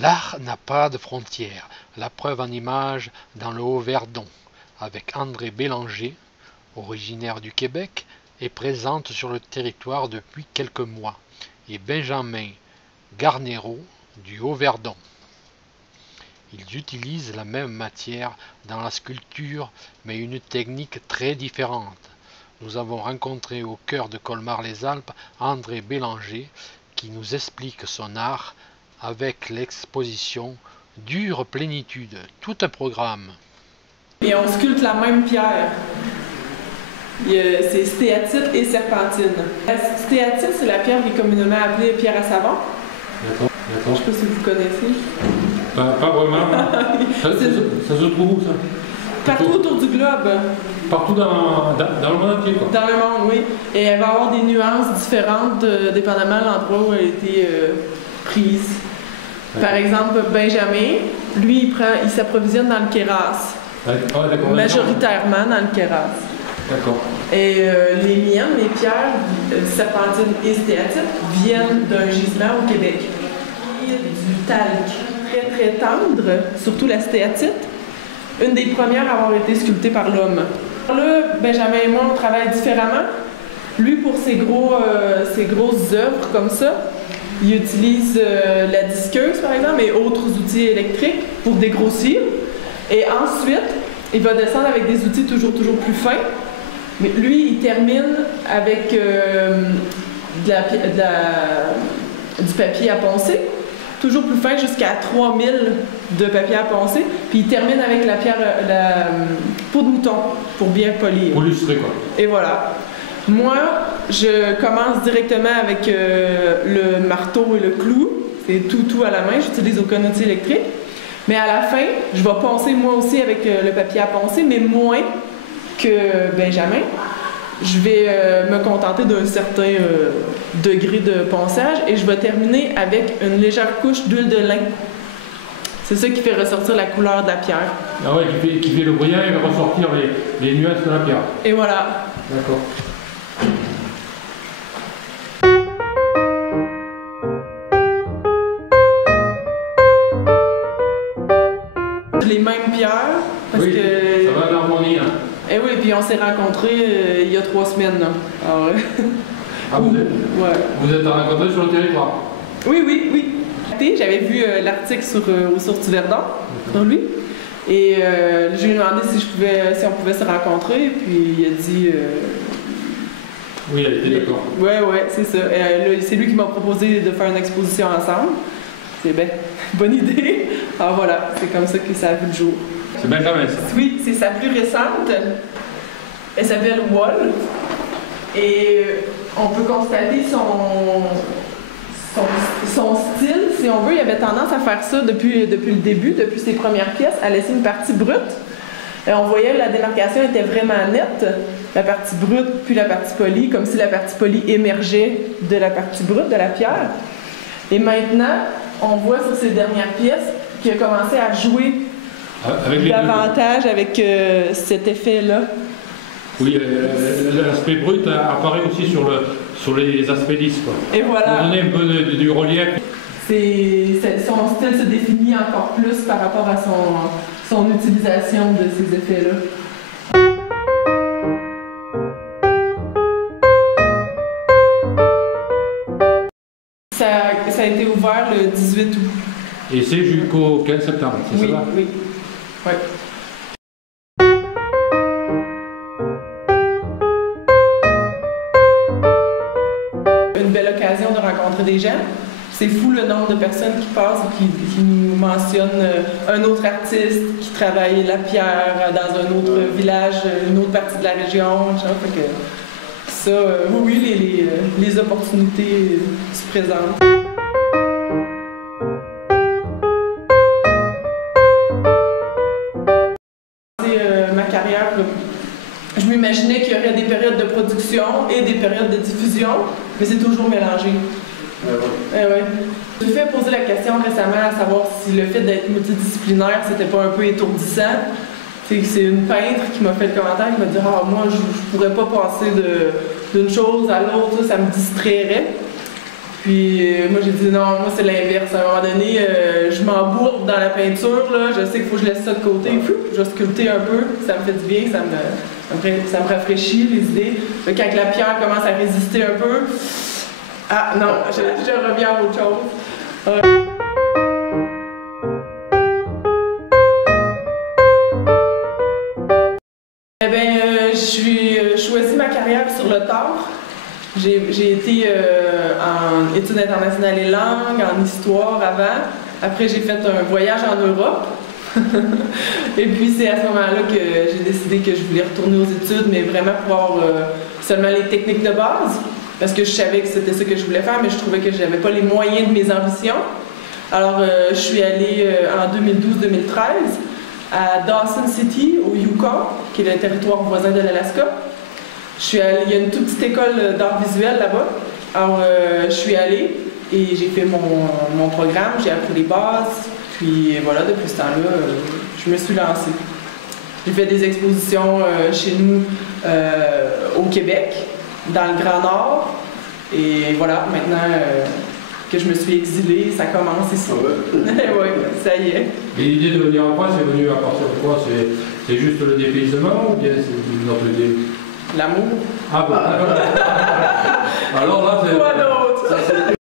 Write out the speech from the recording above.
L'art n'a pas de frontières, la preuve en images dans le Haut-Verdon, avec André Bélanger, originaire du Québec, et présente sur le territoire depuis quelques mois, et Benjamin Garnero du Haut-Verdon. Ils utilisent la même matière dans la sculpture, mais une technique très différente. Nous avons rencontré au cœur de Colmar-les-Alpes André Bélanger, qui nous explique son art avec l'exposition Dure Plénitude, tout un programme. Et on sculpte la même pierre. C'est stéatite et serpentine. La stéatite, c'est la pierre qui est communément appelée pierre à savon. D'accord, d'accord. Je ne sais pas si vous connaissez. Pas vraiment. Ça se trouve où, ça? Partout autour du globe. Partout dans le monde entier, quoi. Dans le monde, oui. Et elle va avoir des nuances différentes dépendamment de l'endroit où elle a été prise. Par exemple, Benjamin, lui, il s'approvisionne dans le Kéras. Majoritairement dans le Kéras. D'accord. Et les miennes, mes pierres, serpentine et stéatite, viennent d'un gisement au Québec. Du talc très très tendre, surtout la stéatite, une des premières à avoir été sculptée par l'homme. Là, Benjamin et moi, on travaille différemment. Lui, pour ses grosses œuvres comme ça, il utilise la disqueuse, par exemple, et autres outils électriques pour dégrossir. Et ensuite, il va descendre avec des outils toujours plus fins. Mais lui, il termine avec du papier à poncer, toujours plus fin, jusqu'à 3000 de papier à poncer. Puis il termine avec la peau de mouton pour bien polir. Pour illustrer, quoi. Et voilà. Moi, je commence directement avec le marteau et le clou. C'est tout à la main. J'utilise aucun outil électrique. Mais à la fin, je vais poncer moi aussi avec le papier à poncer, mais moins que Benjamin. Je vais me contenter d'un certain degré de ponçage et je vais terminer avec une légère couche d'huile de lin. C'est ça qui fait ressortir la couleur de la pierre. Ah ouais, qui fait le brillant et va ressortir les nuances de la pierre. Et voilà. D'accord. Les mêmes pierres, parce oui, que... ça va d'harmonie, hein. Eh oui, puis on s'est rencontrés il y a 3 semaines, là. Alors, vous êtes rencontrés sur le territoire? Oui. J'avais vu l'article aux Sources du Verdon, sur lui. Et je lui ai demandé si on pouvait se rencontrer, puis il a dit... Oui, il a été d'accord. Ouais, c'est ça. C'est lui qui m'a proposé de faire une exposition ensemble. C'est bien, bonne idée. Alors voilà, c'est comme ça que ça a vu le jour. C'est Benjamin, ça? Oui, c'est sa plus récente. Elle s'appelle Wall. Et on peut constater son style, si on veut. Il avait tendance à faire ça depuis le début, depuis ses premières pièces, à laisser une partie brute. Et on voyait que la démarcation était vraiment nette, la partie brute puis la partie polie, comme si la partie polie émergeait de la partie brute de la pierre. Et maintenant, on voit sur ces dernières pièces qu'il a commencé à jouer davantage avec cet effet-là. Oui, l'aspect brut apparaît aussi sur les aspects lisses, quoi. Et voilà. On est un peu du relief. Son style se définit encore plus par rapport à son utilisation de ces effets-là. Ça a été ouvert le 18 août. Et c'est jusqu'au 15 septembre, c'est ça? Oui. Ouais. Une belle occasion de rencontrer des gens. C'est fou le nombre de personnes qui passent et qui nous mentionnent un autre artiste qui travaille la pierre dans un autre village, une autre partie de la région. Fait que ça, oui, les opportunités se présentent. Ma carrière, je m'imaginais qu'il y aurait des périodes de production et des périodes de diffusion, mais c'est toujours mélangé. Ouais. Je me suis fait poser la question récemment à savoir si le fait d'être multidisciplinaire, c'était pas un peu étourdissant. C'est une peintre qui m'a fait le commentaire, qui m'a dit « Ah, moi, je pourrais pas passer d'une chose à l'autre, ça me distrairait. » Puis moi, j'ai dit « Non, moi, c'est l'inverse. À un moment donné, je m'en dans la peinture, là, je sais qu'il faut que je laisse ça de côté. Je vais sculpter un peu, ça me fait du bien, ça me rafraîchit les idées. Fait que quand la pierre commence à résister un peu, ah non, je reviens à autre chose. Eh bien, j'ai choisi ma carrière sur le tard. J'ai été en études internationales et langues, en histoire avant. Après, j'ai fait un voyage en Europe. Et puis, c'est à ce moment-là que j'ai décidé que je voulais retourner aux études, mais vraiment pour avoir seulement les techniques de base. Parce que je savais que c'était ça que je voulais faire, mais je trouvais que je n'avais pas les moyens de mes ambitions. Alors, je suis allée en 2012-2013 à Dawson City, au Yukon, qui est le territoire voisin de l'Alaska. Il y a une toute petite école d'art visuel là-bas. Alors, je suis allée et j'ai fait mon programme, j'ai appris les bases. Puis voilà, depuis ce temps-là, je me suis lancée. J'ai fait des expositions chez nous au Québec, dans le Grand Nord. Et voilà, maintenant que je me suis exilée, ça commence ici. Ah ouais? Oui, ça y est. Et l'idée de venir en France, c'est venu à partir de quoi? C'est juste le dépaysement ou bien c'est une autre idée? L'amour. Ah bon. Alors là, c'est... Quoi d'autre?